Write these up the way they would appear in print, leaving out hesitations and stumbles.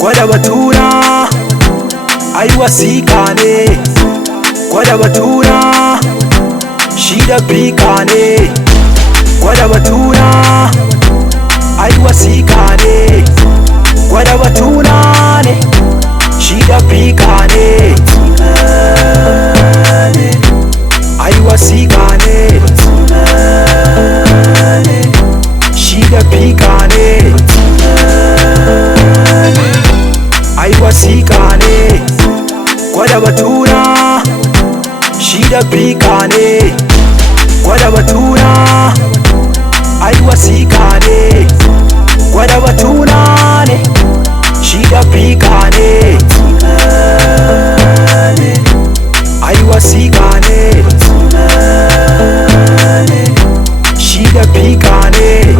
gwada batuna ai wasiƙa ne, gwada batuna shi da fika ne, gwada batuna ai wasiƙa ne, gwada batuna ne shi da fika ne, ai wasiƙa ne, shi da fika ne, ai wasiƙa ne, gwada batuna shi da fika ne, gwada batuna ai wasiƙa ne, gwada batuna ne shi da fika ne, ai wasiƙa ne, shi da fika ne,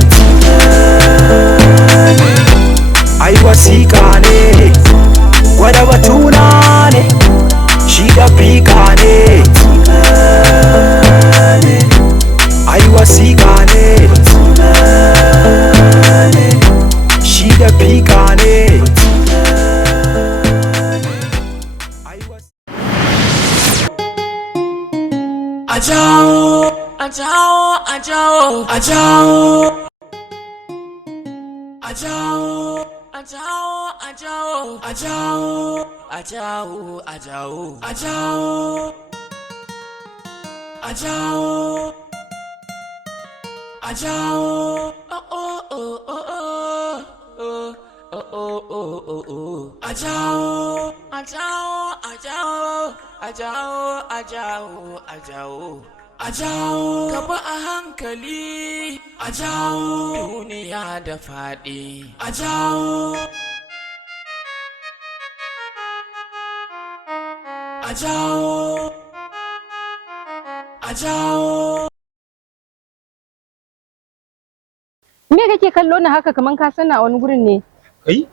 ai wasiƙa ne, gwada batuna ne shi da fika ne, ai wasiƙa ne, shi da fika ne. Ajawo, ajawo, ajawo, ajawo, ajawo, ajawo, ajawo, ajawo, ajawo, ajawo, ajawo, ajawo, ajawo, oh oh oh oh oh oh oh oh oh oh ajawo, ajawo, ajawo, ajawo, ajawo, ajawo, ajawo, gaba a hankali, ajawo, duniya da faɗi, ajawo, ajawo, ajawo. Me kake kallo na haka kaman ka sana a wani gurin ne? Kai?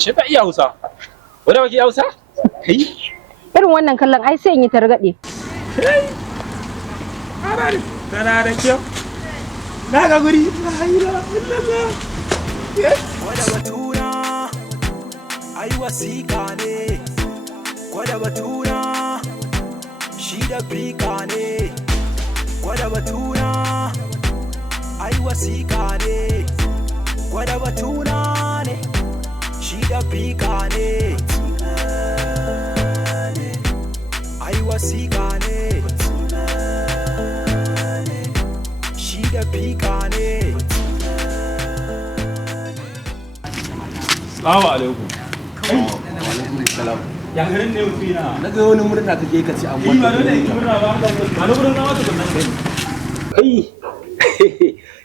Ce ba iya Hausa. Wanda baki Hausa? Kai? Irin wannan kallon ai sai in yi targaɗe. Kai? Arari, tana da kyau. Na ga guri. Gwada batuna ai wasiƙa ne, gwada batuna shi da fika ne, gwada batuna ai wasiƙa ne, gwada batuna ne shi da fika ne, ai wasiƙa ne, shi da fika ne. Assalamu alaikum. Ya garin ne mutuna. Na ga wani murna kake ka ci amma. Ba dole in murna ba. Ba na murna wata kunnan kai.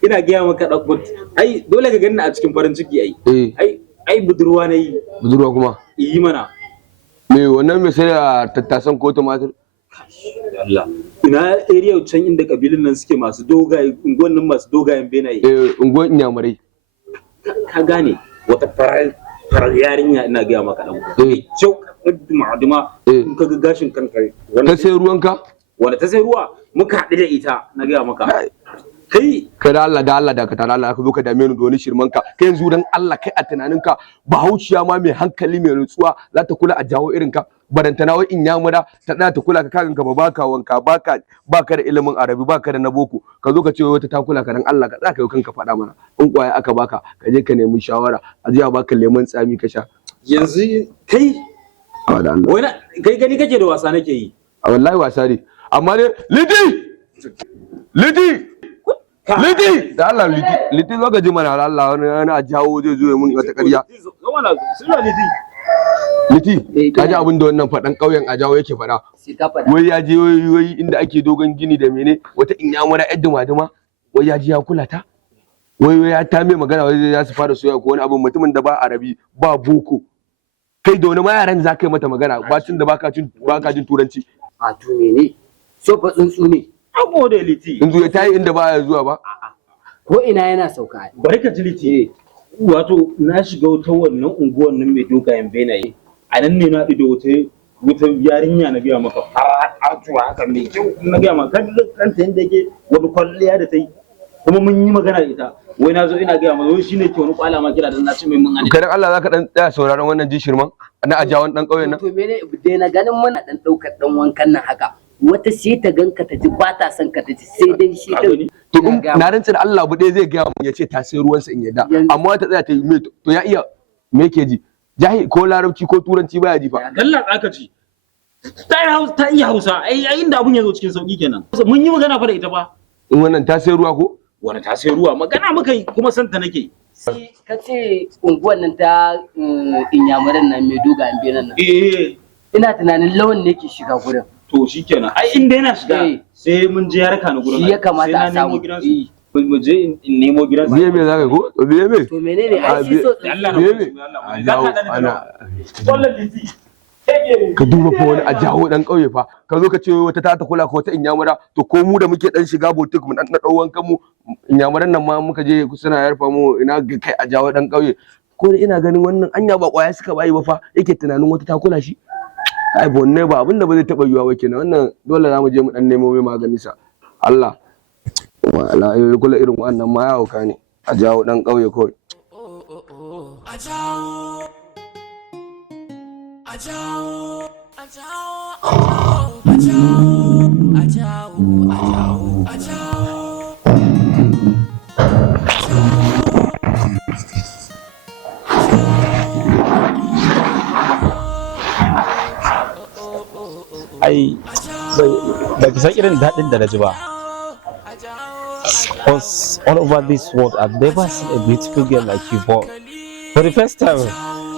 Ina gaya maka ɗaukut. Ai dole ka ganni a cikin farin ciki ai. Ai budurwa na yi. Budurwa kuma? Yi mana. Me wannan me sai da tattasan ko tumatir? Allah. Ina area can inda kabilun nan suke masu dogaye, unguwan nan masu dogayen benaye. Unguwan Inyamurai. Ka gane wata farar yarinya ina gaya maka ɗaukut. Kyau duma in ka ga gashin kanka. Ta sai ruwanka? Wanda ta sai ruwa muka haɗu da ita na gaya maka. Kai da Allah da ka tara Allah ka zo ka dame ni da wani shirman ka kai yanzu dan Allah kai a tunanin ka Bahaushiya ma mai hankali mai nutsuwa za ta kula a jawo irin ka barantana wai in yamura ta da ta kula ka kagan ka baka wanka baka da ilimin arabi baka da na boko ka zo ka ce wata ta kula ka dan Allah ka tsaka yau kanka faɗa mana in kwaya aka baka ka je ka nemi shawara a je a baka lemon tsami ka sha yanzu kai wai kai gani kake da wasa nake yi a wallahi wasa ne amma dai Liti da Allah Liti zo ka ji mana Allah wani a jawo zai zo ya mun wata ƙarya. Liti ka ji abin da wannan faɗan ƙauyen a jawo yake faɗa. Wai ya je wai inda ake dogon gini da mene wata inyamura yar duma wai ya ji ya kula ta. Wai ya ta mai magana wai ya su fara soyayya ko wani abin mutumin da ba arabi ba boko. Kai da wani ma yaran za ka yi mata magana bacin da baka jin turanci. A to mene? So fa tsuntsu ne. An gode Liti. Yanzu ya tayi inda ba ya zuwa ba. Ko ina yana sauka. Bari ka ji Liti. Wato na shiga wata wannan unguwar nan mai dogayen benaye. A nan ne na haɗu da wata yarinya na gaya maka. Atuwa haka mai kyau na gaya maka. Kan kanta yadda yake wani kwalliya da ta yi. kuma mun yi magana da ita wai na zo ina gaya masa wai shine ke wani kwala ma kira dan na ce mai mun hane. Kadan Allah zaka dan tsaya sauraron wannan jishirman na ajawan dan kauyen nan. To mene dai na ganin mana dan daukar dan wankan nan haka. Wata sai ta ganka ta ji ba ta son ka ta ji sai dai shi din. To na rantsa da Allah bude zai gaya mun yace ta sai ruwansa in yadda amma ta tsaya ta yi me to ya iya me yake ji jahi ko larabci ko turanci baya ji fa. Allah tsaka ci. Ta iya Hausa ai inda abun ya zo cikin sauki kenan. Mun yi magana fa da ita fa. In wannan ta sai ruwa ko? Wani ta sai ruwa magana muka yi kuma santa nake. Ka ce unguwan nan ta inyamuran nan mai doga an nan. Ina tunanin lawan ne ke shiga gurin. To shikenan ai inda yana shiga sai mun je ya raka ni gurin. Shi ya kamata a samu. Mu je in nemo gidansa. Biye me zaka ko? Biye me? To menene ai shi so Allah biye me? Ana wallahi ka duba fa wani a jawo dan kauye fa ka zo ka ce wata ta kula ko wata inyamura to ko mu da muke dan shiga botik mu dan dau wankan mu inyamuran nan ma muka je suna yarfa mu ina kai a jawo dan kauye ko ina ganin wannan anya ba kwaya suka bayi ba fa yake tunanin wata ta kula shi ai bonne ba abinda ba zai taba yiwa ba kenan wannan dole zamu je mu dan nemo mai magani sa Allah wala kula irin wannan ma ya hauka ne a jawo dan kauye kawai ai ba ki san irin daɗin da na ji ba. Because all over this world I've never seen a beautiful girl like you, but for the first time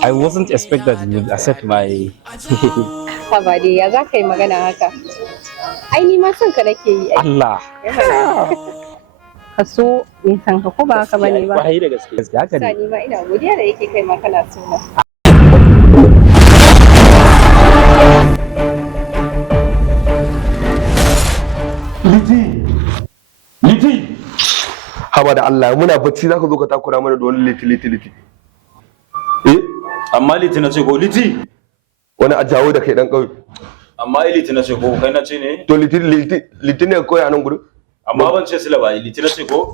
I wasn't expect that you would accept my Haba dai ya za ka yi magana haka? Ai ni ma son ka nake yi. Allah. Ka so in san ka ko ba haka bane ba? Ba yi da gaske. Haka ne. Sani ma ina godiya da yake kai ma kana so na. Liti haba da Allah muna bacci zaka zo ka takura mana da wani liti amma liti na ce ko liti wani a jawo da kai dan kauye amma liti na ce ko kai na ce ne to liti ne koyi a nan gurin amma ban ce sila ba liti na ce ko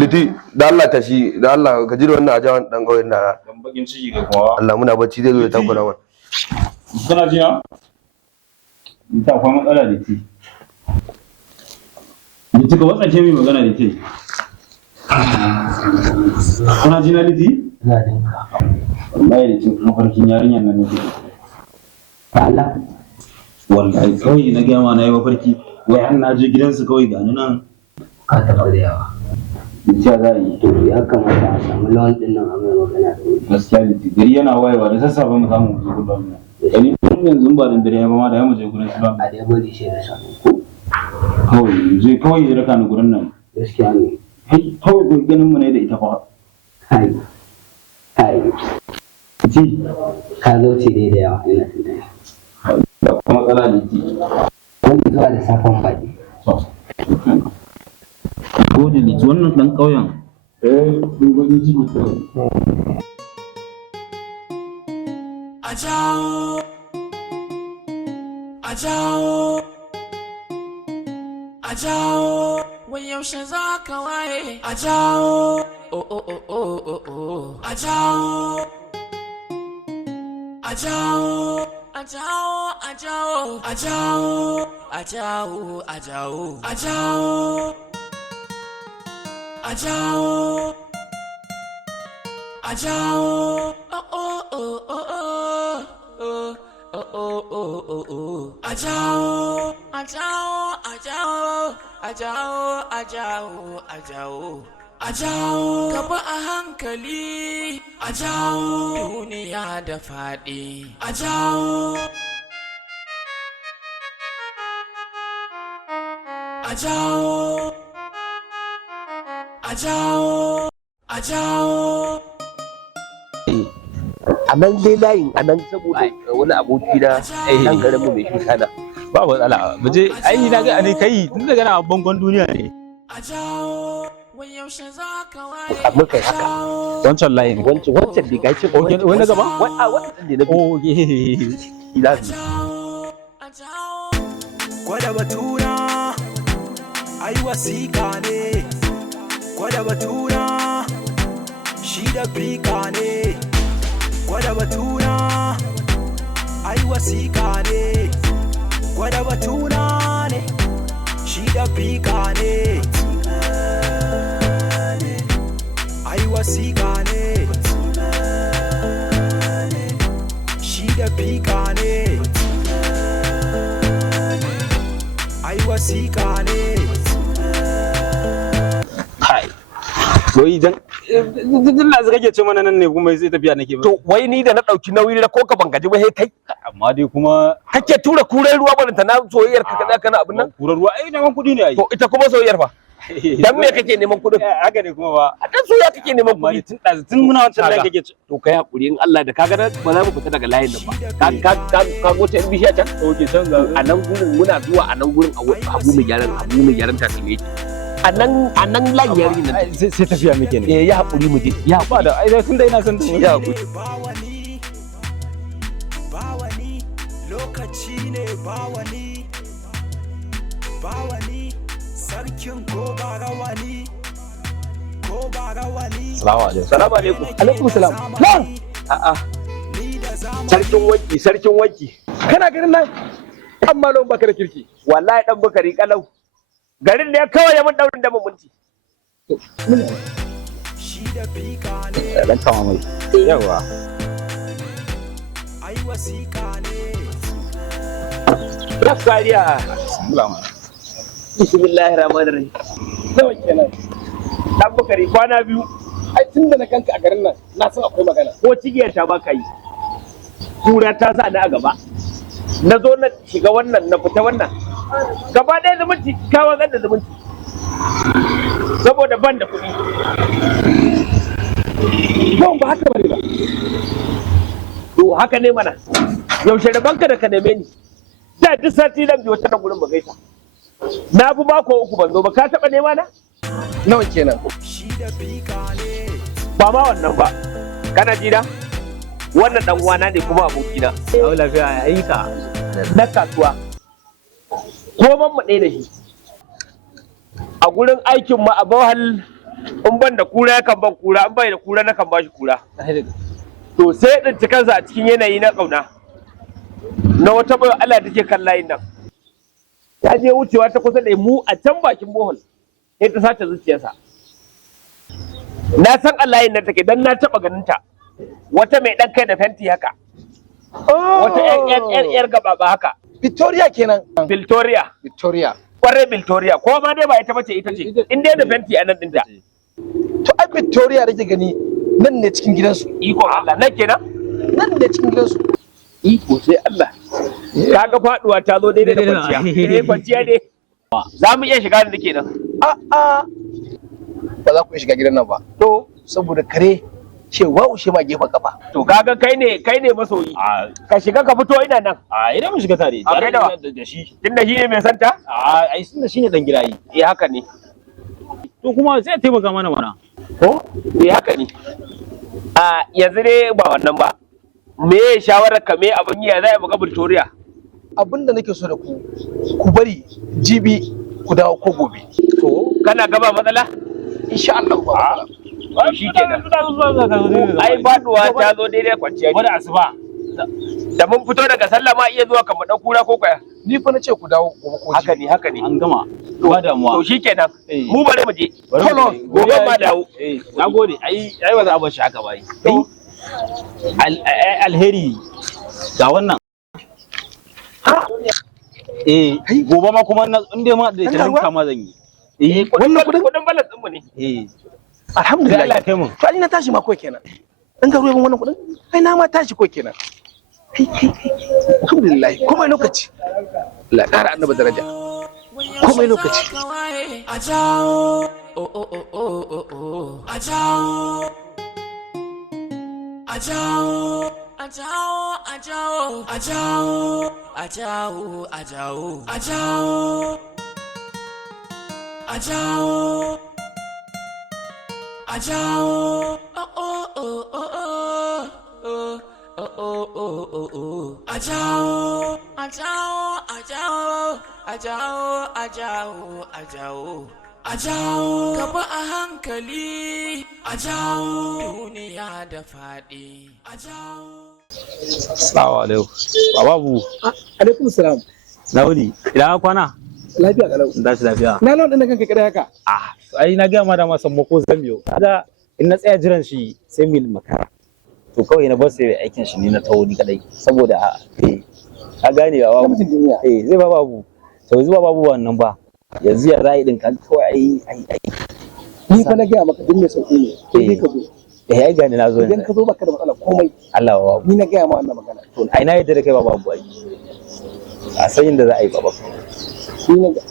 liti da Allah ta shi da Allah ka ji da wannan a jawan dan kauyen na dan bakin ciki ga kuma Allah muna bacci zai zo ya takura mana kana ji na ita akwai matsala liti liti ka watsa ke mai magana liti kana ji na liti ina da ka. wallahi liti mafarkin yarinyar nan ne Allah. wallahi kawai na gaya ma na yi mafarki wai an na je gidansu kawai ga nan Ka taɓa da yawa. liti za a yi To ya kamata a samu lawan ɗin nan a mai magana da wuri. gaskiya liti gari yana wayewa da sassafe mu samu mu je gudan nan yani yanzu ba dan dare ba ma da ya mu je gurin su ba A dai bari shi da sanu ko? kawai ya raka ni gurin nan Gaskiya ne. kawai ganin mu ne da ita fa Hai. Hai. ji Ka zauce dai da yawa ina tunani. da kuma matsala da ji Wani zuwa da safon baɗi. ko da liti wannan dan ƙauyen dogon ji a jawo wai yaushe za ka waye a jawo a jawo a jawo a jawo a jawo a jawo a jawo a jawo a jawo a jawo a jawo a jawo a jawo a jawo a jawo a jawo a jawo a jawo gaba a hankali a jawo duniya da faɗi a jawo a jawo a jawo a jawo a nan dai layin a nan saboda wani aboki na dan garin mu mai shuka na ba matsala mu je ai na ga ne kai tun daga na bangon duniya ne a jawo wai yaushe za ka waye amma kai haka wancan layin wancan bai gaci wani gaba wannan ne na ila a jawo Gwada batuna ai wasiƙa ne gwada batuna shi da fika ne gwada batuna ai wasika ne gwada batuna ne shi da fika ne ai wasika ne shi da fika ne ai wasika ne kai wai dan Allah kake ce mana nan ne kuma sai tafiya nake ba to wai ni da na dauki nauyi na ko ka ban gaji ba sai kai amma dai kuma kake tura kuren ruwa baranta na soyayyar ka kana abin nan kurar ruwa ai neman kudi ne ai to ita kuma soyayyar fa dan me kake neman kudin haka ne kuma ba a dan soyayya kake neman kudi tun muna wancan nan kake to kai hakuri in Allah da kaga ba za mu fita daga layin nan ba ka goce in bishiya can oke san ga a nan gurin muna zuwa a nan gurin abu mai gyaran takalmi yake a nan lanyari nan sai tafiya muke ne ya hakuri mu je ya ba da ai tunda ina son ya hakuri bawani lokaci ne bawani sarkin ko ba rawani salamu alaikum alaikum salam a'a sarkin wanki kana ganin nan amma lon baka da kirki wallahi dan bakari kalau garin da ya kawai ya mun daurin da mumunci shi da fika ne dan kama mai yawa ai wasika ne Rafkariya bismillahir rahmanir rahim nawa kenan dan bakari kwana biyu ai tunda na kanka a garin nan na san akwai magana ko cigiyar ta baka yi kura ta sa ni a gaba na zo na shiga wannan na fita wannan gaba ɗaya zumunci kawo zan da zumunci saboda ban da kuɗi ba haka bane ba to haka ne mana yaushe da banka da ka neme ni da duk sati zan biyo ta nan gurin ba gaisa na bi mako uku ban zo ba ka taɓa nema na nawa kenan ba ma wannan ba kana ji da wannan dan uwana ne kuma abokina au lafiya ayyuka na kasuwa ko ban mu ɗaya da shi a gurin aikin mu a bohal in ban da kura ya kan ban kura in bai da kura na kan bashi kura to sai ya tsinci kansa a cikin yanayi na ƙauna na wata bai Allah take kan layin nan ta je wucewa ta kusa da mu a can bakin bohol sai ta sace zuciyarsa na san Allah yin nan take dan na taba ganin ta wata mai dan kai da fenti haka wata yar gaba ba haka Victoria kenan. Victoria kwarai Victoria ko ma dai ba ita bace ita ce in dai da fenti a nan dinta to ai Victoria da ke gani nan ne cikin gidansu iko Allah nan kenan nan ne cikin gidansu iko sai Allah kaga faduwa ta zo daidai da kwanciya kwanciya dai za mu iya shiga da nake nan ba za ku iya shiga gidan nan ba to saboda kare cewa ushe ma gefen kafa to kaga kai ne masoyi ka shiga ka fito ina nan idan mu shiga tare da shi tunda shi ne mai santa ai tunda shi ne dan girayi haka ne to kuma sai taimaka mana ko haka ne yanzu dai ba wannan ba me shawarar ka me abin yi za a buga Victoria abin da nake so da ku bari jibi ku dawo ko gobe to kana gaba matsala insha Allah ba matsala shi kenan ai faduwa ta zo daidai kwanciya wani asuba da mun fito daga sallah ma iya zuwa kamar dan kura ko kwaya ni fa nace ku dawo gobe ko haka ne an gama ba damuwa to shikenan mu bare mu je gobe ma dawo nagode ai ba za a bar shi haka ba alheri ga wannan gobe ma kuma in dai ma da ita kama zan yi wannan kudin balance din mu ne alhamdulillah Allah kai mun to ali na tashi ma ko kenan dan ga ruwan wannan kudin ai na ma tashi ko kenan alhamdulillah komai lokaci la ƙara annabi daraja komai lokaci a jawo a jawo a jawo a jawo a jawo a jawo a jawo a jawo a jawo a jawo a jawo a jawo a jawo a jawo a jawo a jawo a jawo a jawo gaba a hankali a jawo duniya da faɗi a jawo. Assalamu alaikum. Babu. Alaikum salam. Na wuni. Ina kwana? Lafiya kalau. Dashi lafiya. Na lawan din kanka kira haka. Ai na ga ma da ma sammako zan biyo. Kaga in na tsaya jiran shi sai mu makara. To kawai na bar sai aikin shi ne na tawo ni kadai saboda ka gane ba babu. Zai ba babu. To yanzu ba babu wannan ba. Yanzu ya ra'ayi din kan kawai ai. Ni fa na ga maka din mai sauki ne. Kai ka zo. Ai gane na zo. Idan ka zo baka da matsala komai. Allah ba babu. Ni na ga ma wannan magana. To ai na yadda da kai ba babu ai. A san yadda za a yi ba babu. Ni na ga.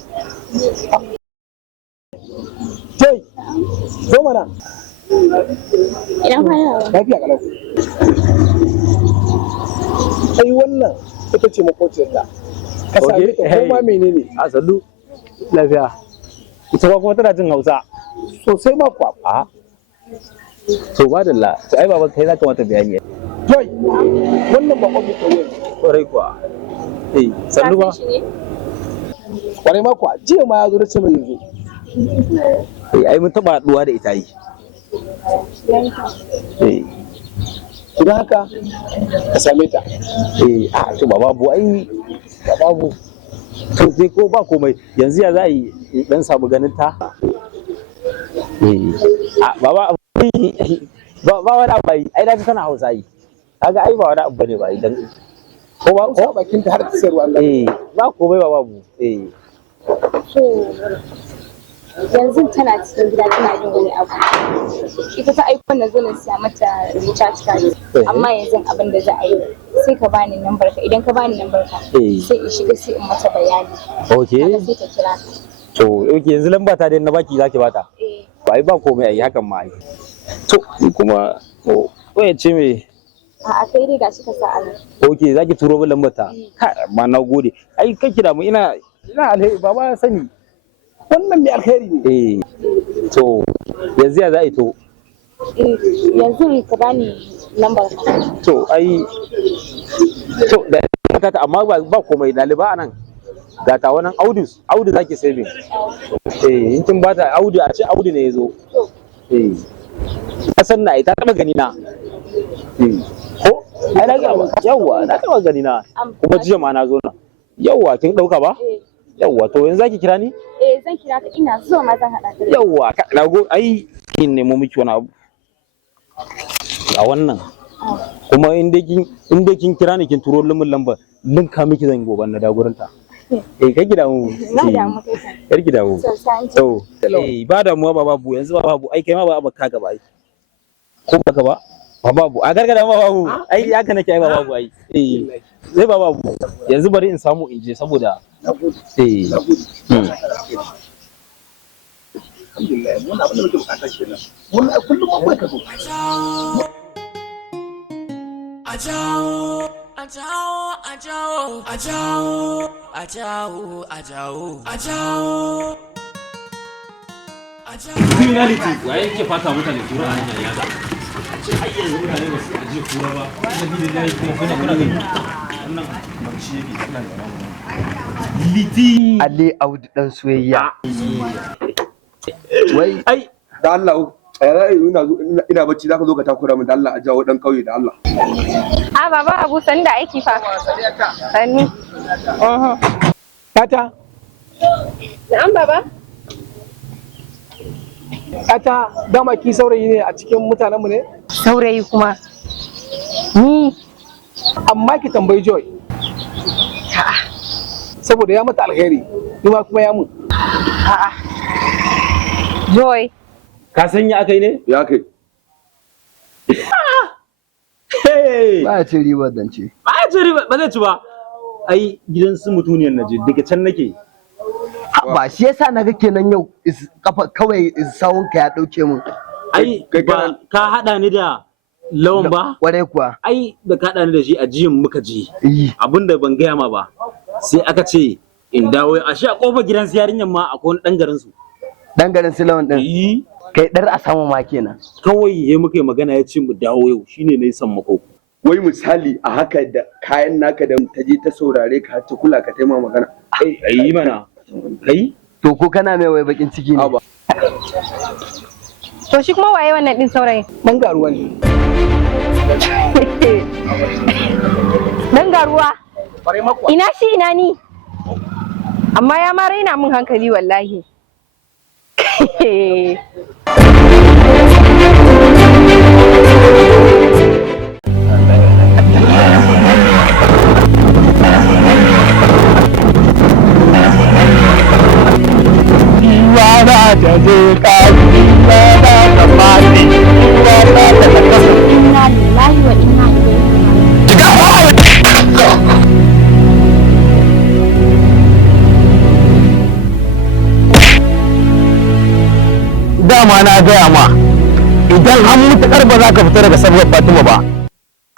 Jai. Zo mana. Idan kwana. Lafiya kalau. Ai wannan ita ce makociyarta. Ka same ta ko ma menene? A sallu. Lafiya. Ita kuma tana jin Hausa. Sosai ma kwa. To ba dalla. To ai baban kai za ka mata bayani. Jai. Wannan bakon mutum ne. Kwarai kuwa. Sallu ba. Kwarai ma kwa. Jiya ma ya zo da ce mai yanzu. Ai mun taba haduwa da ita yi. Idan haka ka same ta. To babu ai babu. To sai ko ba komai yanzu ya za a yi dan samu ganin ta. Baba ba wani abu ai da kana Hausa yi. Kaga ai ba wani abu bane ba idan ko ba ko bakin ta har ta sayarwa Allah. Ba komai ba babu. So yanzu tana cikin gida tana jin wani abu. Ita ta aiko na zo na siya mata recharge card. Amma yanzu abin da za a yi sai ka bani lambar ka. Idan ka bani lambar ka sai in shiga sai in mata bayani. Okay. Sai ta kira ka. To yanzu lamba ta dai na baki zaki bata. Ba ai ba komai ai hakan ma ai. To kuma waya ce me? A'a kai dai gashi ka sa a nan. Okay zaki turo min lambar ta. Ma na gode. Ai kake da mu ina alheri baba ya sani. Wannan mai alheri ne. To yanzu ya za a yi to. Yanzu ka bani lambar ka. To ai to da ta amma ba komai daliba anan. Ga ta wannan Audu zaki saving. In kin bata Audu a ce Audu ne yazo. Kasan na ita taba gani na. Ko ai na ga yawa na taba gani na. Kuma jiya ma na zo na. Yawa kin dauka ba? Yawa to yanzu zaki kira ni? Zan kira ka ina zuwa ma zan hada ka. Yawa nago ai kin nemo miki wani abu. A wannan. Kuma in dai kin kira ni kin turo lumin lamba linka miki zan goban na da gurin ta. Kai gida mu. Na da mu kai. Yar gida mu. To ba da mu ba babu yanzu ba babu ai kai ma ba ka gaba ai. Ko baka ba? Ba babu a gargada ma babu ai haka nake ai ba babu ai. Zai ba babu yanzu bari in samu in je saboda Alhamdulillah mun abin da muke bukata kenan. Mun kullum mun ka zo. A jawo a jawo a jawo a jawo a jawo a jawo a jawo a jawo. Criminality wa yake fata mutane tura a hanyar yaza. Ai yanzu mutane ba su aje kura ba. Sabida dai kuna gani. Wannan barci yake kana da Liti Ali Audu dan soyayya. Wai ai da Allah ina bacci zaka zo ka takura min da Allah a jawo dan kauye da Allah. Baba Abu sani da aiki fa. Sani. Tata. Na'am baba. Tata dama ki saurayi ne a cikin mutanen mu ne? Saurayi kuma. Ni amma ki tambayi Joy. Saboda ya mata alheri, ni ma kuma ya mun. Joy. ka san ya akai ne? Ya kai. Ba ya ci ribar zance. Ba ya ci riba ba zai ci ba. Ai gidan su mutuniyar naje daga can nake. Ba shi yasa naga kenan yau kafa kawai sawun ka ya dauke mun. Ai ba ka hada ni da lawan ba? Kwarai kuwa. Ai da ka hada ni da shi a jiyan muka ji. Abinda ban gaya ma ba. Sai aka ce in dawo a shi a kofar gidan su yarinyar ma akwai wani dan garin su. Dan garin su lawan din. Kai dar a samu ma kenan. Kawai yayi muka magana ya ce mu dawo yau shine ne san mako. Wai misali a haka da kayan naka da ta je ta saurare ka ta kula ka taima magana. Ai mana. Kai? To ko kana mai wai bakin ciki ne? To shi kuma waye wannan din saurayi? Dan garuwa ne. Dan garuwa? Ina shi ina ni? Amma ya ma raina min hankali wallahi. Wana da zai kaji, wana da fadi, wana da kasa. Inna lillahi wa inna Dama na gaya ma, idan har mutakar ba za ka fita daga sabuwar Fatima ba,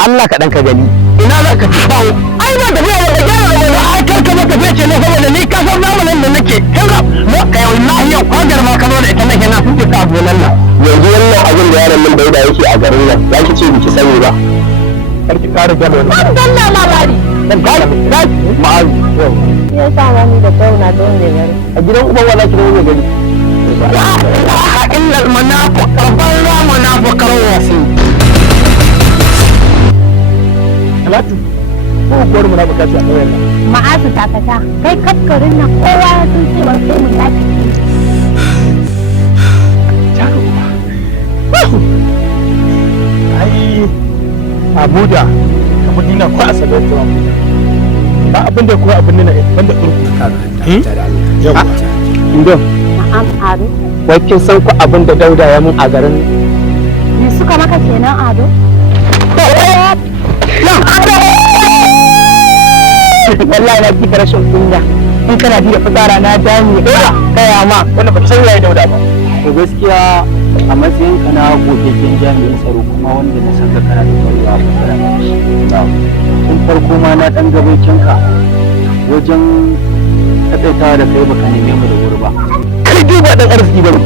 Allah ka ɗan ka gani. Ina za ka ci bawo? Ai ba da biya da gyara da wani aikar ka maka fice ne saboda ni kasar zamanin da nake. Kaga mu kai wallahi yau kwagar ma kano da ita nake na fuke ka gonan nan. Yanzu wannan abin da yaron nan bai da yake a garin nan, ya ki ce biki sani ba. Karki kare gaba wannan. Dan na labari. Dan kare ma'azu. Ya sa wani da kauna don ne gari. A gidan uban wala ki ne gari. La ilaha illa al-munafiq rabbana munafiqan wasi. Talatu, ko kuwar munafika ce a ƙauyen nan. Ma'azu takata, kai kafkarin nan kowa ya san cewa kai munafiki. Taka kuma. Ai, Abuja, kamar nina ko a sabar ta Abuja. Ba abin da ko abin nina banda turku ka ga. Yawa. Indo. Na'am Ado. Wai kin san ko abin da Dauda ya mun a garin? Me suka maka kenan Ado? Wallahi na kika rashin kunya. In kana ji da fitsara na dami kaya ma wanda ba ta san yayi Dauda ba. To gaskiya a matsayin ka na gogaggen jami'in tsaro kuma wanda na san ka kana da kwarewa a bangaren shi. Tun farko ma na dan gabacin ka wajen taƙaitawa da kai baka neme mu da wuri ba. Kai dai ba dan arziki bane.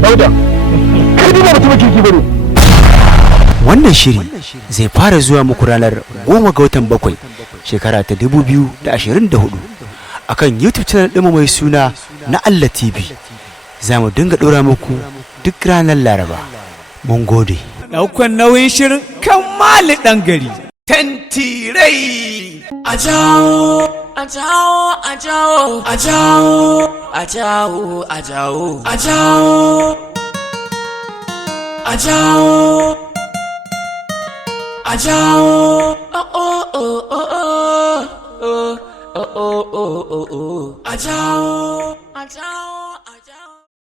Dauda. Kai dai ba mutum kirki bane. Wannan shiri zai fara zuwa muku ranar 10 ga watan 7 shekara ta 2024 akan YouTube channel ɗinmu mai suna na Allah TV. Za mu dinga ɗora muku duk ranar Laraba. Mun gode. Ɗaukan nauyin shirin Kammali ɗan gari. Tantirai. A jawo, a jawo, a jawo, a jawo, a jawo, a jawo, a jawo, a jawo. A jawo, oh oh oh oh oh oh oh oh oh oh, a jawo, a jawo.